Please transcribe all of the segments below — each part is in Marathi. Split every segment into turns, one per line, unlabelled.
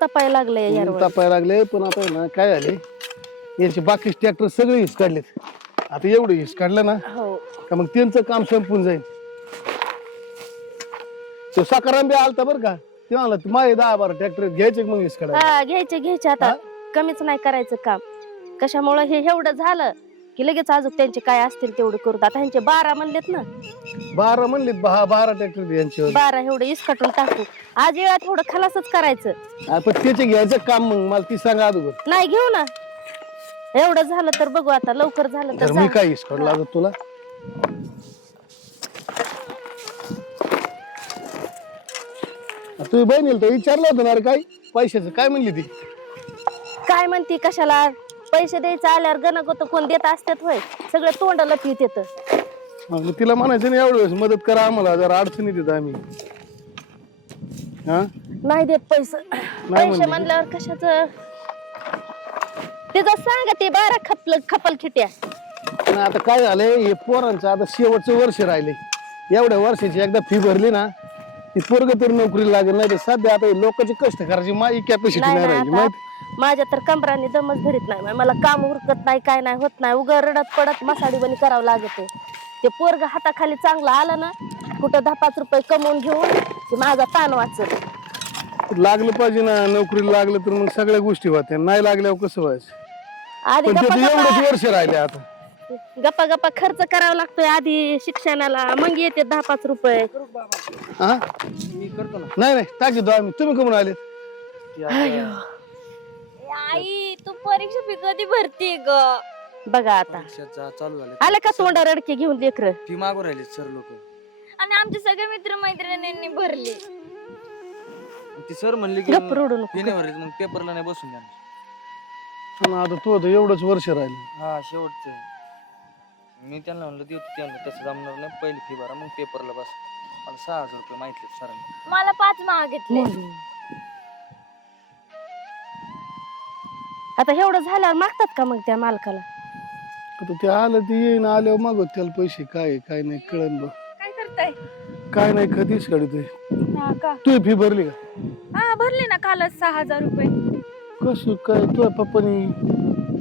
तपाय लागलंय यार
ऊन तापायला लागले पण आता आहे ना काय झाले? यांचे बाकीचे ट्रॅक्टर सगळे हिस काढलेत आता एवढे हिस काढलं ना
हो.
का मग त्यांचं काम संपून जाईल. तो सकाराम बी आलता बरं का? ते म्हणला माझे दहा बारा ट्रॅक्टर घ्यायचे का मग हिस काढायला
हा घ्यायचे घ्यायचे. आता कमीच नाही करायचं काम. कशामुळं हे एवढं झालं? की लगेच अजून त्यांचे काय असतील तेवढे करू. आता ह्यांचे बारा म्हणलेत ना.
बारा म्हणलेत बहा बारा ट्रॅक्टर यांच्यावर.
बारा एवढे इसकटून टाकू. आज येळा थोडं खलासच करायचं.
पण त्याचे घ्यायचं काम मग मला ती सांगा अगोदर.
नाही घेऊ ना. एवढं झालं तर बघू आता लवकर झालं तर
तर मी. काय हिस काढू लागत तुला? तुझी बहिणीला तर विचारलं होतं ना काय पैशाचं काय म्हणली ती?
काय म्हणती कशाला? पैसे द्यायचे आल्यावर गणक कोण देत असतात होय. सगळं तोंडाला पित येत.
मग तिला म्हणायचं नाही एवढं मदत करा आम्हाला जरा अडचणीत येत आम्ही. हा?
नाही देत पैसे. पैसे
म्हणली.
म्हणल्यावर कशाच? तिचं सांग ते बारा खपल खपल खिट्या.
पण आता काय झालंय हे पोरांचं आता शेवटचं वर्ष राहिले. एवढ्या वर्षाची एकदा फी भरली ना ती पोरग तरी नोकरीला लागेल नाही तर सध्या आता हे लोकांची कष्ट करायची माझी कॅपॅसिटी
नाही
नाही
नाही
राहिली
आता
माहिती?
माझ्या तर कमराने दमच धरीत नाही. मला काम उरकत नाही काय नाही होत नाही. उगा रडत पडत मसाडी बनी करावं लागत ते पोरग हाताखाली चांगलं आलं ना कुठं दहा पाच रुपये कमवून घेऊन की माझा ताण वाचत
लागलं पाहिजे ना नोकरीला लागलं तर मग सगळ्या गोष्टी होत्या. नाही लागल्यावर कसं व्हायचं?
आधी
पण ते
गप्पा
तर एवढंच
गप्पा
वर्ष राहिले आता.
गप्पा गप्पा खर्च करावा लागतोय आधी शिक्षणाला. मग येते दहा पाच रुपये.
हा नाही नाही टाकी दो आम्ही. तुम्ही कमून आले
तू
परीक्षा फी कधी भरती ग.
बघा आता.
परीक्षाचा चालू झाले.
आले का तोंडा रडके घेऊन लेकर?
फी मागू राहिले सर लोक.
आणि आमचे सगळे मित्र मैत्रिणींनी भरली
ती सर म्हणले की
गप्प रडू नको.
फी नाही भरायची मग पेपरला नाही बसून द्या
पण आता तू आता एवढंच वर्ष राहिले.
हा शेवटचं मी त्यांना म्हणलं देऊ ते म्हणलं तसं जमणार नाही. पहिली फी भरा मग पेपरला बस. मला सहा हजार रुपये माहितले सरांनी.
मला पाच मागितले.
आता एवढं झाल्यावर मागतात का मग त्या मालकाला?
आता ते आलं ते येईन आल्यावर मागवत त्याला पैसे काय आहे, काय नाही कळन बघ
काय करताय?
काय नाही कधीच काढतोय
हा का?
तू फी भरली का?
हा भरले ना कालच सहा हजार रुपये.
कसं काय तुझ्या पप्पानी?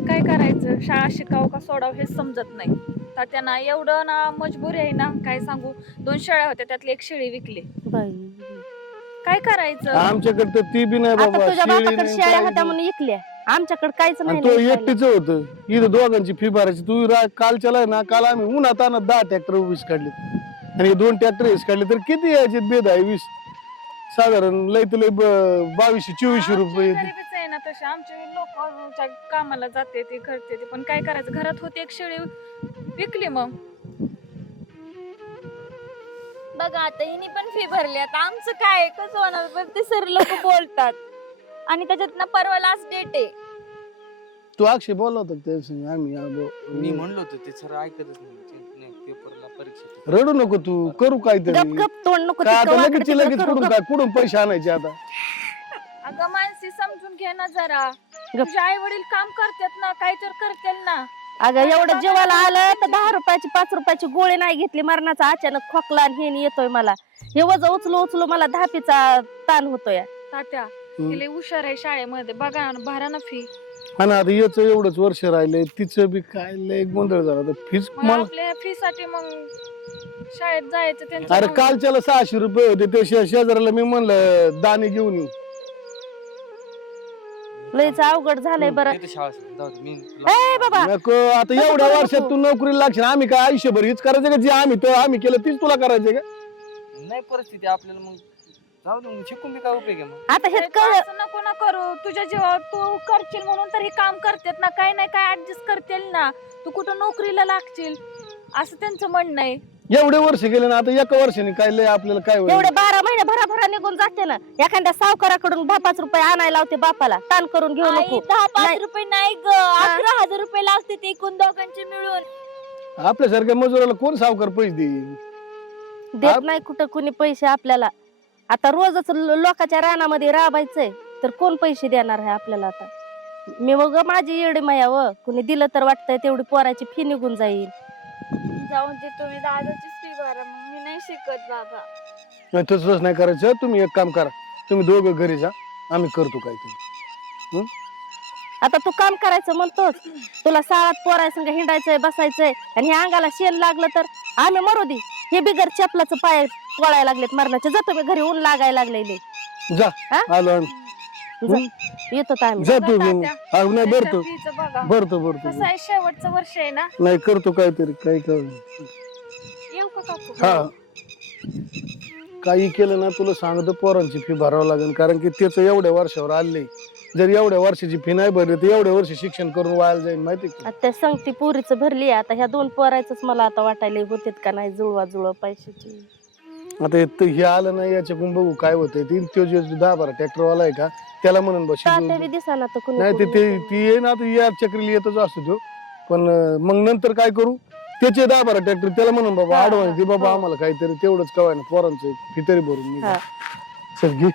काय करायचं? शाळा शिकावं का सोडावं हे समजत नाही. तर त्यांना एवढं ना मजबुरी आहे ना काय सांगू? दोन शेळ्या होत्या त्यातली एक शेळी विकली.
बाई.
काय करायचं?
आमच्याकडे तर ती बी नाही
आता
बाबा
तुझ्या
शेळी
बापाकडे
नाही,
शेळ्या
काय
होत्या
नाही.
म्हणून इकल्या आमच्याकडे काहीच
आणि
नाही
तो एकटीच होतं. इथं दोघांची फी भरायची. तू रा- कालच्याला आहे ना काल आम्ही उन्हात आणत दहा ट्रॅक्टर वीस काढले. आणि हे दोन ट्रॅक्टर वीस काढले तर किती यायचे? बेद आहे वीस. साधारण लय तर लय ब- बावीसशे चोवीसशे रुपये. येते.
गरिबीच आहे ना तसे. आमचे लोक कामाला जाते ते करते ते. पण काय करायचं? घरात होती एक शेळी विकली मग. बघा आता हिने पण फी भरली. आता आमचं काय कसं होणार? पण ते सर लोक बोलतात. आणि त्याच्यात ना परवा लास्ट डेट आहे.
तू अक्षय बोलला होता? आम्ही आलो.
मी म्हणलो होतो ते सर ऐकतच नाही ते नाही पेपरला परीक्षा
रडू नको तू करू
गप
काहीतरी.
गप तोंड नको
काय
तितकं
आता
वाकडं
लगेच
तिकडं
लगेच
करू,
कुठून. काय कुठून पैसे आणायचे आता?
अगं मानसी समजून घे ना जरा. तुझे आई वडील काम करतात ना काय तर करतील ना.
अगं एवढं जेवायला आलं तर दहा रुपयाची पाच रुपयाची गोळी नाही घेतली मरणाचा अचानक खोकला आणि हे येतोय मला. हे वज उचलू उचलू मला धापीचा ताण होतोय.
तात्या
हम्म.
तिला हुशार आहे शाळेमध्ये. बघा ना भरा ना फी
आणि आता याच एवढंच वर्ष राहिलंय तिचं बी काय लय गोंधळ झाला. तर फीस
मग
मला
आपल्या फी साठी मग शाळेत जायचं त्यांचं
अरे
मग-
कालच्याला सहाशे रुपये होते ते शे- शेजाऱ्याला मी म्हणलं दाणे घेऊन येऊ
लयच अवघड झालंय बरं.
येते शाळा सोडून. जाऊ दे, मी तुला-
ए बाबा.
नको आता एवढ्या वर्षात. तू? नोकरीला लागशील आम्ही काय आयुष्यभर हीच करायचं का? जे आम्ही तर आम्ही केलं तीच तुला करायचंय का?
नाही परिस्थिती आपल्याला मग जाऊ दे मग शिकून बी काय उपयोग आहे मग?
आता हे कळ
तू असं नको ना करू. तुझ्या जीवावर तू करशील म्हणून तर हे काम करतात ना. काही नाही काय ऍडजस्ट करतील ना. तू कुठं नोकरीला लागशील? असं त्यांचं म्हणणं आहे.
एवढे वर्ष गेले ना आता एका वर्षाने काय लय आपल्याला काय होईल?
एवढे बारा महिने भरा भरा निघून जाते ना एखाद्या सावकाराकडून दहा पाच रुपये आणायला लावते बापाला ताण करून घेऊ
आई,
नको.
दहा पाच
नाही.
रुपये नाही ग अकरा हजार रुपये लागते ते एकूण दोघांचे मिळून.
आपल्यासारख्या मजुराला कोण सावकार पैसे देईल?
देत नाही कुठं कुणी पैसे आपल्याला. आता रोजच ल- लोकांच्या रानामध्ये राबायचंय तर कोण पैसे देणार आहे आपल्याला आता? मी मग माझी एवढी माया व कुणी दिलं तर वाटतंय तेवढी पोराची फी निघून जाईल.
जाऊन ते तुम्ही दादाचीच फी भरा मग मी नाही शिकत बाबा.
नाही तसंच नाही करायचं. तुम्ही एक काम करा. तुम्ही दोघं घरी जा. आम्ही करतो काहीतरी.
आता तू काम करायचं म्हणतोस. तुला साळात पोरायसंग हिंडायचंय बसायचंय. आणि हे अंगाला शेण लागलं तर आम्ही मरू दे. हे बिगर चपलाचं पाय वळायला लागलेत मरणाचे. जातो मी घरी ऊन लागायला लागलेले.
जा.
हा?
आलो आम्ही.
जा. येतो
जा तू. हा, नाही भरतो.
त्यांच्या फीचं बघा.
भरतो भरतो
कसं आहे शेवटचं वर्ष आहे ना?
नाही करतो काहीतरी काही कर.
येऊ का काकू?
हा. काही केलं ना तुला सांगतो पोरांची फी भरावं लागेल. कारण की त्याचं एवढ्या वर्षावर आले. जर एवढ्या वर्षाची फी नाही भरली तर एवढ्या वर्ष शिक्षण करून वाया जाईल माहिती का?
आता सांगते पुरीच भरली आता ह्या दोन पोरायचंच मला आता वाटायला होतेत का नाही जुळवा जुळवा पैशाची.
आता हे त- हे आलं नाही याच्याकडून बघू काय होतंय ती तो जो दहा बारा ट्रॅक्टर वाला आहे का त्याला म्हणून बस
तात्या बी दिसाना तर कुणी
नाही ते
कुणी
ते आता या चक्रीला येतच असतो तो पण अं, मग नंतर काय करू त्याचे दहा बारा ट्रॅक्टर त्याला म्हणून बाबा
हा,
बाबा
हो.
आम्हाला काहीतरी तेवढंच कवाय ना पोरांचं फी तरी भरून निघा.
हा.
चल घे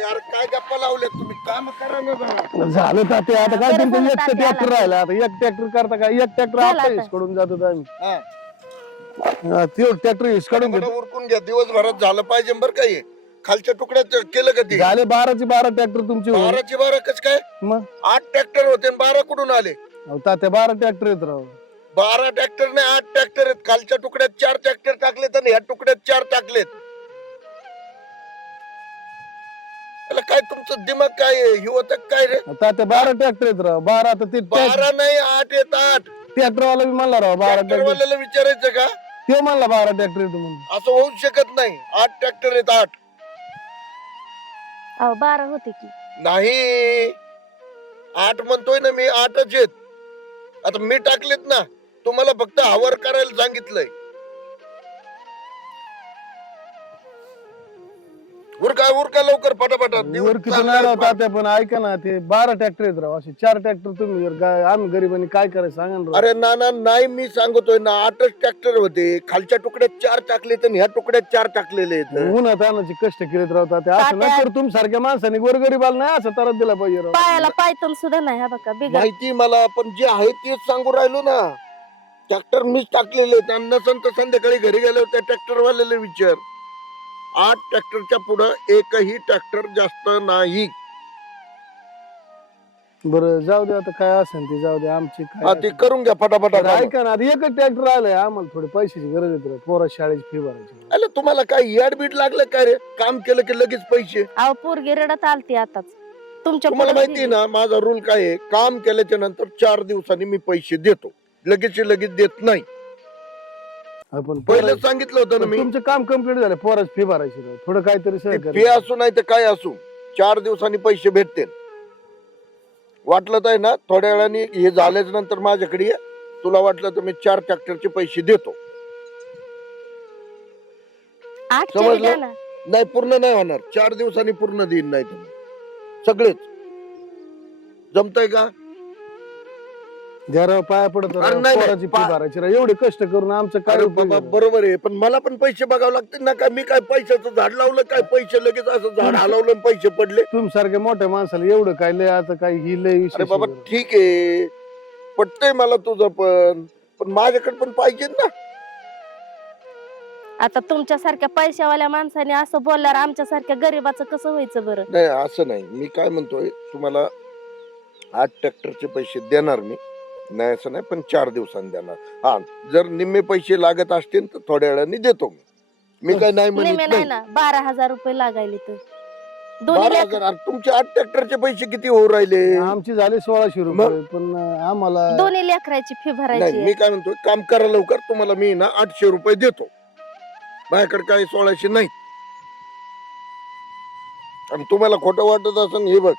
यार काय गप्पा लावले तुम्ही काम करा ना जरा
झालं तर ते आता काय
बरं
तुमचं
झालं
एक
तात्या
ट्रॅक्टर
आला.
राहिला आता एक ट्रॅक्टर करता का एक ट्रॅक्टर
झालं
आता
आता.
हिसकडून जातो आम्ही
हा.
ते ट्रॅक्टर हिसकडून
मला
घेतो.
उरकून घ्या. दिवसभरात झालं पाहिजे बरं काही खालच्या तुकड्यात केलं का ते?
झाले बाराचे बारा ट्रॅक्टर तुमचे होईल.
बाराचे बारा कस काय?
मग?
आठ ट्रॅक्टर होते आणि बारा कुठून आले?
अहो, तात्या बारा ट्रॅक्टर येत राव.
बारा ट्रॅक्टर ने आठ ट्रॅक्टर आहेत. खालच्या तुकड्यात चार ट्रॅक्टर टाकलेत आणि ह्या तुकड्यात चार टाकलेत. याला काय तुमचं दिमाग काय आहे? हे होतं काय रे?
तात्या बारा ट्रॅक्टर येत राव. बारा आता ते
बारा नाही आठ येत आठ.
ट्रॅक्टर वाला बी म्हणला राव बारा
ट्रॅक्टर विचारायचं का?
ते म्हणला बारा ट्रॅक्टर येतो म्हणून.
असं होऊ शकत नाही. आठ ट्रॅक्टर आहेत आठ.
अहो बारा होते की.
नाही. आठ म्हणतोय ना मी आठच आहेत. आता मी टाकलेत ना तुम्हाला फक्त आवर करायला सांगितलंय. उरका उरका लवकर पटापटा? दिवस
वर किती
चाललाय
नाही पण ऐका ना ते बारा ट्रॅक्टर येत राव असे चार ट्रॅक्टर तुम्ही जर काय आम्ही गरीबांनी काय करायचं सांगा ना राव.
अरे ना ना नाही मी सांगतोय ना आठच ट्रॅक्टर होते. खालच्या तुकड्यात चार टाकले तर ह्या तुकड्यात चार टाकलेले आहेत.
उन्हात आणायचे कष्ट केलेत राव तात्या. असं
तात्या-
नाही तर तुमच्यासारख्या माणसाने गोरगरीबाला नाही असं तरच दिला पाहिजे राव.
पायाला पायतून सुद्धा नाही हा बघा बिगर
माहिती मला पण जे आहे तेच सांगू राहिलो ना. ट्रॅक्टर मीच टाकलेले आहेत. आणि नसन तर संध्याकाळी घरी गेले होते ट्रॅक्टर वाल्याला विचार. आठ ट्रॅक्टरच्या पुढं एकही ट्रॅक्टर जास्त नाही.
बरं जाऊ दे आता काय असेल ते जाऊ दे आमची
हा
काय
ते करून घ्या फटाफट
बरं, ऐका ना आता एकच ट्रॅक्टर आलंय आम्हाला थोडी पैशाची गरज येते राव. पोरा शाळेची फी भरायची.
अरे तुम्हाला काय याड बीड लागलं काय रे? काम केलं की लगेच पैसे?
अहो पोरगी रडत आलती आताच. तुमच्या
तुम्हाला माहिती आहे ना माझा रूल काय आहे? काम केल्याच्यानंतर चार दिवसांनी मी पैसे देतो. लगेच लगेच देत नाही.
आपण
पहिलं सांगितलं होतं ना मी.
तुमचं काम कंप्लीट झालं पोराची फी भरायची राव. थोडं काहीतरी सहकार्य.
फी
करा.
असू नाही तर काय असू. चार दिवसांनी पैसे भेटते वाटलं तर आहे ना थोड्या वेळाने हे झाल्याच नंतर माझ्याकडे ये. तुला वाटलं तर मी चार ट्रॅक्टरचे पैसे देतो.
आठ
समजलं?
तरी द्या ना.
नाही पूर्ण नाही होणार. चार दिवसांनी पूर्ण देईन नाही तुम्ही सगळेच. जमतय का?
राव पाया पडत
अरे नाही,
पोराची फी
पा-
भरायची राव. एवढे कष्ट करून आमचं काय
अरे
उपयोग
बाबा
आहे?
बरोबर आहे पण मला पण पैसे बघावं लागतील ना काय मी काय पैशाचं झाड लावलं काय पैसे लगेच असं झाड हलवलं आणि पैसे पडले?
तुमच्यासारख्या मोठ्या माणसाला एवढं काय लय आता काय ही लय विशेष
अरे बाबा. ठीक आहे. पटतंय मला तुझं पण पण माझ्याकडे पण पाहिजे ना.
आता तुमच्या सारख्या पैशावाल्या माणसाने असं बोलल्यावर आमच्या सारख्या गरीबाचं कसं व्हायचं बरं?
नाही असं नाही. मी काय म्हणतोय तुम्हाला आठ ट्रॅक्टरचे पैसे देणार मी. नाही असं नाही पण चार दिवसांनी देणार. हा जर निम्मे पैसे लागत असतील तर थोड्या वेळाने देतो मी. मी काय नाही म्हणत
नेमे नाही
नाही.
ना बारा हजार रुपये लागायले तर. दोन्ही
बारा
लेक-
हजार अरे तुमचे आठ ट्रॅक्टरचे पैसे किती होऊ राहिले?
आमची झाली सोळाशे रुपये पण आम्हाला
दोन्ही लेकराची फी
नाही
भरायची
मी
आहे.
काय म्हणतोय काम करा लवकर तुम्हाला मी ना आठशे रुपये देतो. माझ्याकडे काही सोळाशे नाही आणि तुम्हाला खोटं वाटत असेल हे बघ.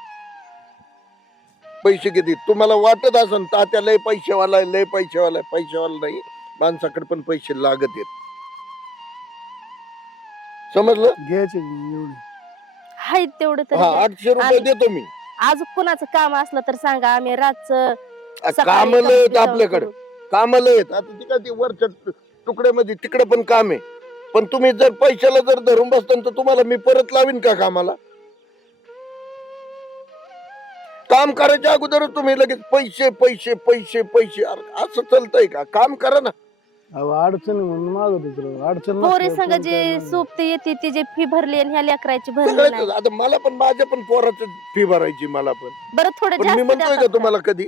पैसे किती तुम्हाला वाटत असेल तात्या लय पैसेवाला आहे, लय पैसेवाला आहे. पैसेवाला नाही. माणसाकडे पण पैसे लागत आहेत. समजलं?
घ्यायचे एवढे?
हाय तेवढं
हा
तरी
आठशे रुपये
आणि-
देतो मी.
आज कुणाचं काम असलं तर सांगा आम्ही रातचं सकाळी
काम लय आहेत
जाऊन
आपल्याकडे.
करू.
काम लय आहेत. आता ती काय ती वरच्या तु- तुकड्यामध्ये तिकडे पण काम आहे. पण तुम्ही जर पैशाला जर धरून बसता तर तुम्हाला मी परत लावीन का कामाला? काम करायच्या अगोदर तुम्ही लगेच पैसे पैसे पैसे पैसे. अरे असं चालतंय का? काम करा ना.
अहो अडचण म्हणून मागत होतो अडचण
पोरी
नसल्यावर
संग
कोण
जी
काय?
सोबती येते ती जी फी भरली आणि ह्या लेकराची भरली
सगळ्याच
नाही.
आता मला पण माझ्या पण पोराचं फी भरायची मला पण.
बरं थोडं
पण मी
जास्त
म्हणतोय का तुम्हाला कधी?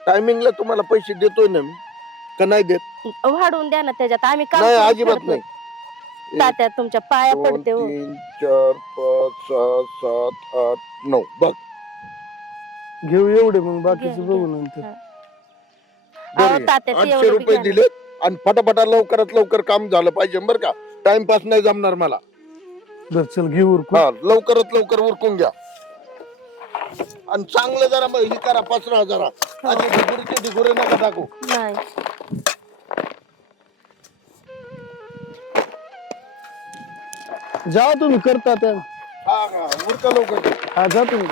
टायमिंगला तुम्हाला पैसे देतोय ना मी का नाही देत?
का? वाढवून द्या ना त्याच्यात. आम्ही काम
नाही अजिबात. नाही. एक,
तात्या तुमच्या पाया
दोन
पडते हो.
तीन चार पाच सहा सात आठ नऊ. बघ.
घेऊ एवढे मग बाकीचे
घे,
बघू. नंतर.
हा.
बरं
अहो,
आहे.
तात्या ते
आठशे
एवढं
रुपये. दिले आणि फटाफटा लवकरात लवकर काम झालं पाहिजे बरं का. टाइमपास नाही जमणार मला.
बर चल घेऊ उरकू
हा लवकरात लवकर उरकून घ्या. आणि चांगलं जरा मग हे करा पसरा जरा. असे ढिगुरीचे ढिगुरे नका टाकू.
नाही.
जा तुम्ही करता त्या
हा हा उरका लवकर.
हा जा तुम्ही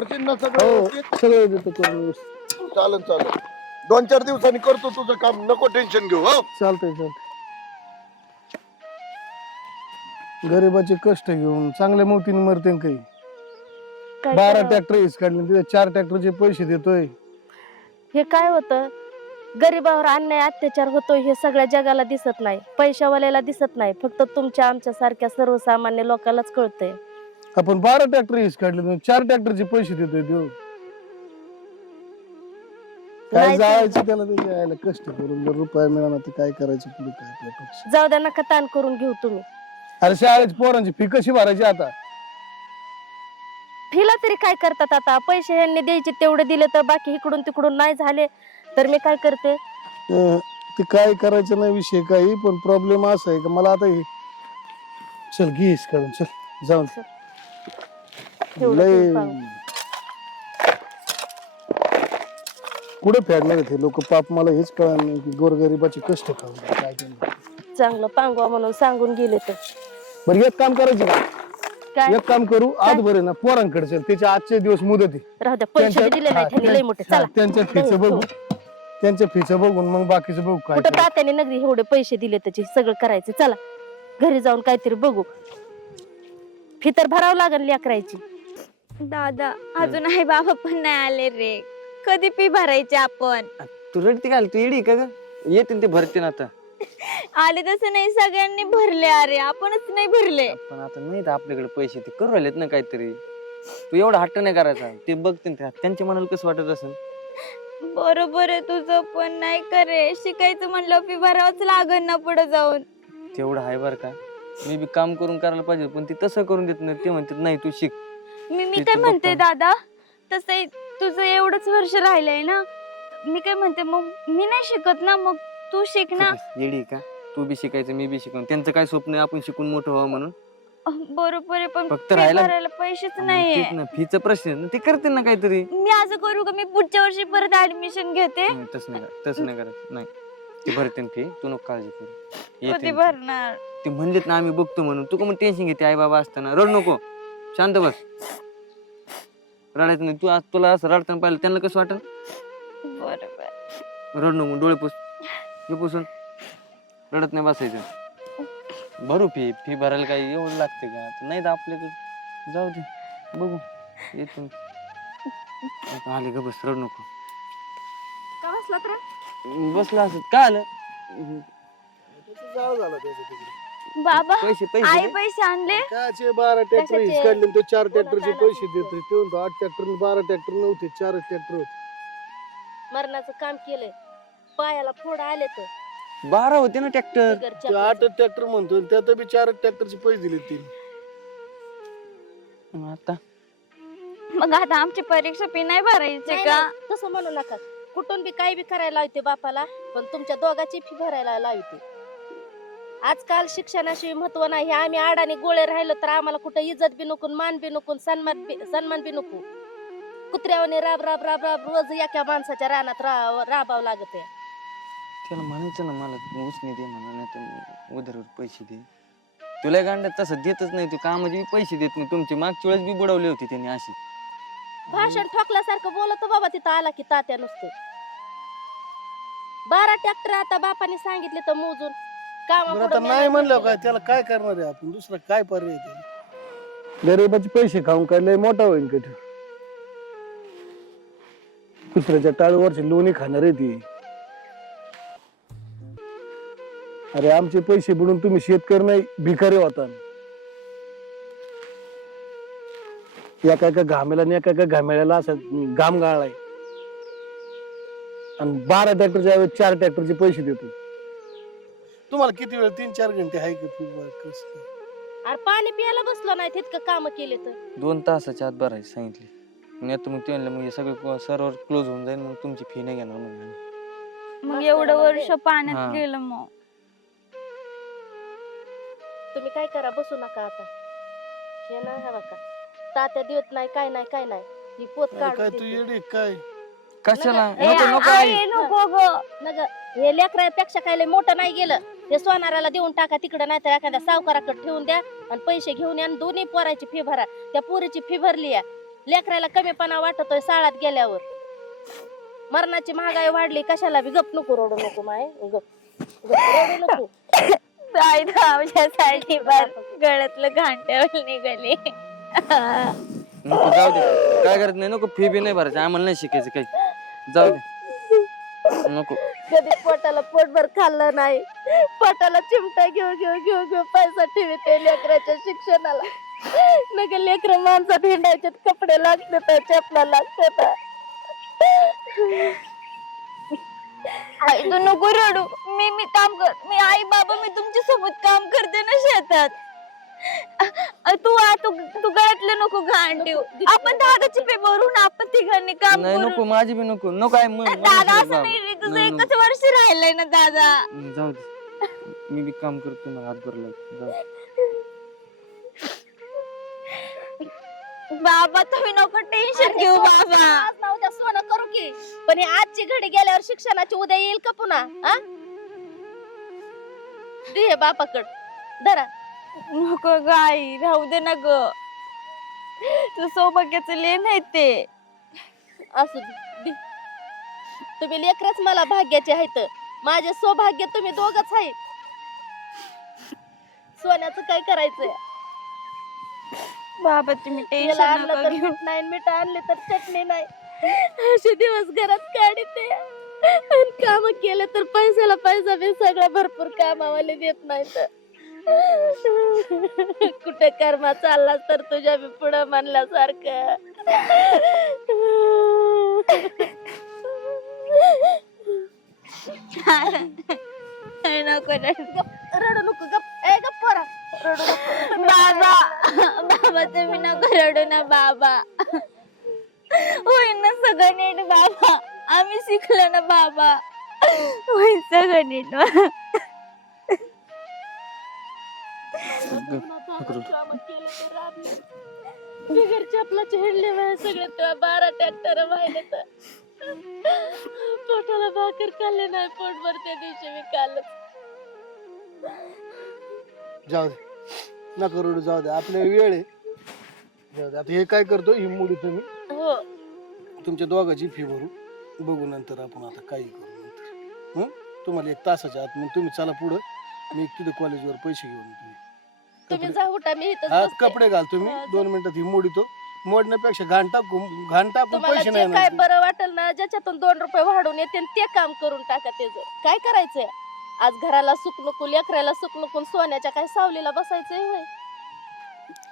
करशील ना सगळं
हो
व्यवस्थित?
सगळं देतो करून व्यवस्थित.
चालेल चालेल. दोन चार दिवसांनी करतो तुझं काम. नको टेन्शन घेऊ हो?
चालतंय चालतंय. गरीबाचे कष्ट घेऊन चांगल्या मोतीने मरते काही.
काय
बारा
करावं?
ट्रॅक्टर हीच काढले तिथे चार ट्रॅक्टरचे पैसे देतोय.
हे काय होतं? गरीबावर अन्याय अत्याचार होतोय हे सगळ्या जगाला दिसत नाही. पैशावाल्याला दिसत नाही. फक्त तुमच्या आमच्या सारख्या सर्वसामान्य लोकांनाच कळतंय.
आपण बारा ट्रॅक्टर हीच काढले तुम्ही चार ट्रॅक्टरचे पैसे देतोय देऊ काय जायचं त्याला त्याच्या यायला कष्ट करून जर रुपये मिळाला तर काय करायचं पुढे काय त्यापेक्षा?
जाऊ द्या नका ताण करून घेऊ तुम्ही.
अरे शाळेची पोरांची फी कशी भरायची आता?
फिला तरी काय करतात आता? पैसे ह्यांनी द्यायचे तेवढे दिले तर बाकी इकडून तिकडून नाही झाले तर मी काय करते?
अं, ते काय करायचं नाही विषय काही पण प्रॉब्लेम असा आहे का मला आता हे चल घेस काढून चल जाऊन. लय. कुठे फेडणार आहेत हे लोक? पाप मला हेच कळणार नाही की गोरगरिबाचे कष्ट खाऊ काय.
चांगलं पांगवा म्हणून सांगून गेले तर.
बरं एक काम करायचं का?
काय?
एक काम करू आज बरे ना पोरांकडे चल. त्याच्या आजचे दिवस मुदत आहे.
राहू द्या पैसे
त्यांच्या-
दिले नाही त्यांनी लय मोठे. चला.
त्यांच्या फीचं बघू त्यांच्या फीचं बघून मग बाकीचं बघू काय
कुठं. तात्याने नगदी एवढे पैसे दिले त्याचे सगळं करायचं? चला घरी जाऊन काहीतरी बघू. फी तर भरावं लागेल लेकरायची.
दादा अजून आई बाबा पण नाही आले रे. कधी फी भरायची आपण?
तू रडती घाल तू येडी का ग? येतील ते भरते ना आता.
आले तसं नाही सगळ्यांनी भरले अरे. आपणच नाही भरले.
पण आता नाही आपल्याकडे पैसे ते करू राहिलेत ना काहीतरी. तू एवढा हट्ट नाही करायचा. ते बघते. त्यांच्या मनाला कसं वाटत असेल?
बरोबर आहे तुझं पण नाही करे शिकायचं म्हणलं फी भरावंच लागन ना पुढे जाऊन.
तेवढं आहे बरं का. मी बी काम करून करायला पाहिजे पण ते तसं करून देत नाही. ते म्हणतात नाही तू शिक.
मी मी
ते
काय म्हणते
बघतो.
दादा? तसं तुझं एवढंच वर्ष राहिलंय ना? मी काय म्हणते मग मी नाही शिकत ना मग तू शिक ना.
येडी आहे का? तू बी शिकायचं मी बी शिकून. त्यांचं काय स्वप्न आहे आपण शिकून मोठं व्हावं म्हणून?
बरोबर आहे पण
फक्त
फी
राहायला-
भरायला पैसेच नाहीये.
तेच ना फीचा प्रश्न आहे ना ते करते ना काहीतरी.
मी असं करू का? मी पुढच्या वर्षी परत ऍडमिशन घेते.
नाही, तसं नाही करा- तसं नाही करायचं नाही ते भरते फी तू नको काळजी करू.
कधी
येते
भरणार?
ते म्हणलेत ना आम्ही बघतो म्हणून. तू का मग टेन्शन घेते? आई बाबा असताना. रड नको. शांत बस. रडायचं नाही. तू आज तुला असं रडताना पाहिलं त्यांना कसं वाटत
बरोबर.
रड नको डोळे पुस. हे पुसून. रडत नाही बसायचं. भरू फी. फी भरायला काही एवढं लागते का? आता नाही तर आपल्याकडे. जाऊ दे. बघू. येतो आता आले ग बस रड नको.
का बसला तर
बसला असत. का आलं?
जाळ झाला त्याच्या तिकडे.
बाबा
पैसे
आई
पैसे
पैसे आणले.
काचे बारा ट्रॅक्टर
कशाचे?
काढले आणि तो चार ट्रॅक्टरचे पैसे देतोय. ते म्हणतो आठ ट्रॅक्टर बारा ट्रॅक्टर नव्हते चार ट्रॅक्टर होते.
मरणाचं काम केलंय. पायाला फोड आले तर.
बारा होते ना ट्रॅक्टर?
ते आठ ट्रॅक्टर म्हणतो आणि त्यात बी चार ट्रॅक्टरचे पैसे दिले तीन.
आता?
मग आता आमची परीक्षा फी नाही भरायची का?
तसं म्हणू नका. कुठून बी काही बी करायला लावते बापाला पण तुमच्या दोघाची फी भरायला लावते. आजकाल शिक्षणाशिवाय महत्त्व नाही. आम्ही आडाने गोळे राहिलो तर आम्हाला कुठं इज्जत बी नको मान बी नको सन्मान बी सन्मान बी नको. कुत्र्यावाने राब राब राब राब रोज एका माणसाच्या रानात रा- राबावं लागत आहे.
त्याला म्हणायचं ना मला उसने दे म्हणा नाही तर उधारवर पैसे दे. तुला गांड्यात तसं देतच नाही तू. कामाचे बी पैसे देत नाही. तुमची मागच्या वेळेस बी बुडवली होती त्यांनी अशी
भाषण ठोकल्यासारखं बोलतो बाबा तिथं आला की तात्या नुसते. बारा ट्रॅक्टर आता बापाने सांगितले तर मोजून.
बरं आता
कामा
नाही म्हणलं काय त्याला काय करणार आहे आपण? दुसरा काय पर्याय त्याला? गरीबाचे पैसे खाऊन काय लय मोठा होईल का तो कुत्र्याच्या टाळीवरची लोणी खाणार आहे ती. अरे आमचे पैसे बुडून तुम्ही शेतकरी नाही भिकारी होता. एका एका घामेला आणि एका एका घामेळ्याला असं घाम गाळलाय. आणि बारा ट्रॅक्टरच्या ऐवजी चार ट्रॅक्टरचे पैसे देतो. तुम्हाला किती वेळ तीन चार घंटे आहे का कसं
अरे पाणी प्यायला बसलो नाही तितकं काम केले तर.
दोन तासाच्या आत भरायची सांगितली. आणि आता मग मग हे सगळं सर्व्हर क्लोज होऊन जाईल मग तुमची फी नाही घेणार मग आम्ही.
मग एवढं वर्ष
हा.
पाण्यात गेलं मग.
तुम्ही काय करा बसू नका आता. हे ना हे बघा. तात्या देत नाही काय नाही काय नाही. ही पोत
अरे
काढून
काय तू. येडे काय?
कशाला?
ए,
नको नको आई.
आई नको ग.
नग. हे लेकरापेक्षा काय लय मोठं नाही गेलं. ते सोनाराला देऊन टाका तिकडं नाही तर एखाद्या सावकाराकडे ठेवून द्या आणि पैसे घेऊन या आणि दोन्ही पोराची फी भरा. त्या पोरीची फी भरली या. लेकराला कमीपणा वाटतोय शाळात गेल्यावर. मरणाची महागाई वाढली कशाला बी गप नको रडू नको माय. गप गप रडू नको.
ताई आमच्यासाठी फार गळ्यातलं निघाले.
नको जाऊ दे. काय करत नाही नको फी बी नाही भरायची आम्हाला नाही शिकायचं काही. जाऊ दे. नको.
कधी पोटाला पोटभर खाल्लं नाही. पोटाला चिमटा घेऊ घेऊ घेऊ घेऊ पैसा ठेवते लेकराच्या शिक्षणाला. नका लेकर माणसात हिंडायचे कपडे लागते तर चपला लागते
आई तू नको रडू. मी मी काम कर मी आई बाबा मी तुमच्यासोबत काम करते ना शेतात. अ, तू आ, तू तू गळ्यातलं नको घाण ठेवू. आपण दादाची पे भरून आपण तिघांनी काम
नाही
करू
नको माझी बी नको. नको आहे मग
दादा असं नाही
नाही,
एकच वर्ष राहिलंय ना दादा.
जाऊ दे. मी बी काम करतो मला हातभर लागतो.
बाबा तुम्ही नको टेन्शन घेऊ बाबा.
आज ना उद्या सोनं करू की. पण ही आजची घडी गेल्यावर शिक्षणाची उद्या येईल का पुन्हा? हा? दे हे बापाकड. धरा.
नको ग आई राहू दे ना ग. तू सौभाग्याचं लेण आहे ते.
असू दे, तुम्ही लेकरच मला भाग्याचे आहेत. माझे सौभाग्य तुम्ही दोघच आहे. सोन्याचं काय करायचंय?
बाबा तुम्ही
तेल
टेन्शन
आणलं
नका
तर
घेऊ.
मीठ नाही मीठ आणले तर चटणी नाही. असे दिवस घरात काढते. आणि काम केले तर पैशाला पैसा बी सगळं भरपूर कामावाले देत नाही तर कुठे कर्मा चालला तर तुझ्या बी पुढं म्हणल्यासारखं.
नको रडू.
रडू नको. गप ए गप पोरा रडू नको.
बाबा. बाबा तुम्ही नको रडू ना बाबा. होईल ना सगळं नीट बाबा. आम्ही शिकलो ना बाबा. होईल सगळं नीट.
बिगर चपलाचे हिंडले बाहेर सगळे तेव्हा बारा ट्रॅक्टर वाहिले तर. पोटाला भाकर खाल्ले नाही पोटभर त्या दिवशी मी कालच
जाऊ दे. नका रडू जाऊ दे. आपल्या वेळ आहे. जाऊ दे. आता हे काय करतो ही मुडी तुम्ही.
हो.
तुमच्या दोघांची फी भरू बघू नंतर आपण आता काही करू नंतर. हं? तुम्हाला एक तासाच्या आत मग तुम्ही चला पुढं. मी तिथे कॉलेजवर पैसे घेऊन तुम्ही
तुम्ही
कपडे-
जा उठा मी इथंच
हा. कपडे घाल तुम्ही.
हा,
दोन मिनिटात ही मोडीतो. मोडण्यापेक्षा घाण टाकून घाण टाकून
तुम्हाला
पैसे
जे
नाही
काय
आणत.
बरं वाटेल ना ज्याच्यातून दोन रुपये वाढून येते ते काम करून टाका त्याच काय करायचंय? आज घराला सुख नको लेकराला सुख नको सोन्याच्या काय सावलीला बसायचंय होय?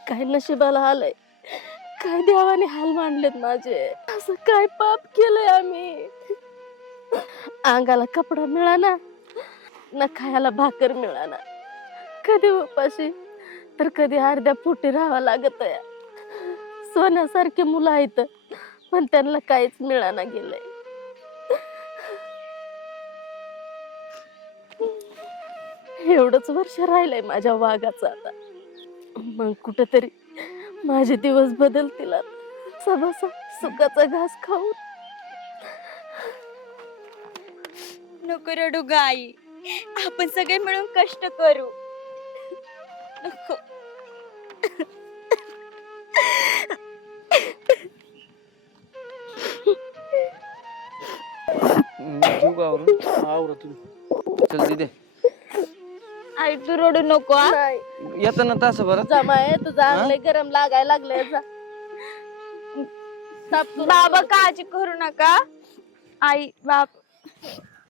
काय नशिबाला आलंय काय देवाने हाल मांडलेत माझे. असं काय पाप केलंय आम्ही? अंगाला कपडा मिळाना ना खायला भाकर मिळाना. कधी उपाशी तर कधी अर्ध्या पोटी राहावं लागत आहे सोन्यासारखे मुलं आहेत पण त्यांना काहीच मिळाना गेलंय. एवढंच वर्ष राहिलंय माझ्या वाघाचं आता. मग कुठेतरी माझे दिवस बदलतील सबसा सुखाचा घास खाऊन.
नको रडू ग आई आपण सगळे मिळून कष्ट करू. नको.
मी घेऊ का आवरून
आवरा तुम्ही.
चल तिथे
आई तू रडू नको हा?
नाही.
येतं ना तास बरं.
जमाय तुझं अंग लय गरम लागायला लागलंय जा. ताप करून
बाबा काळजी करू नका. आई बाप.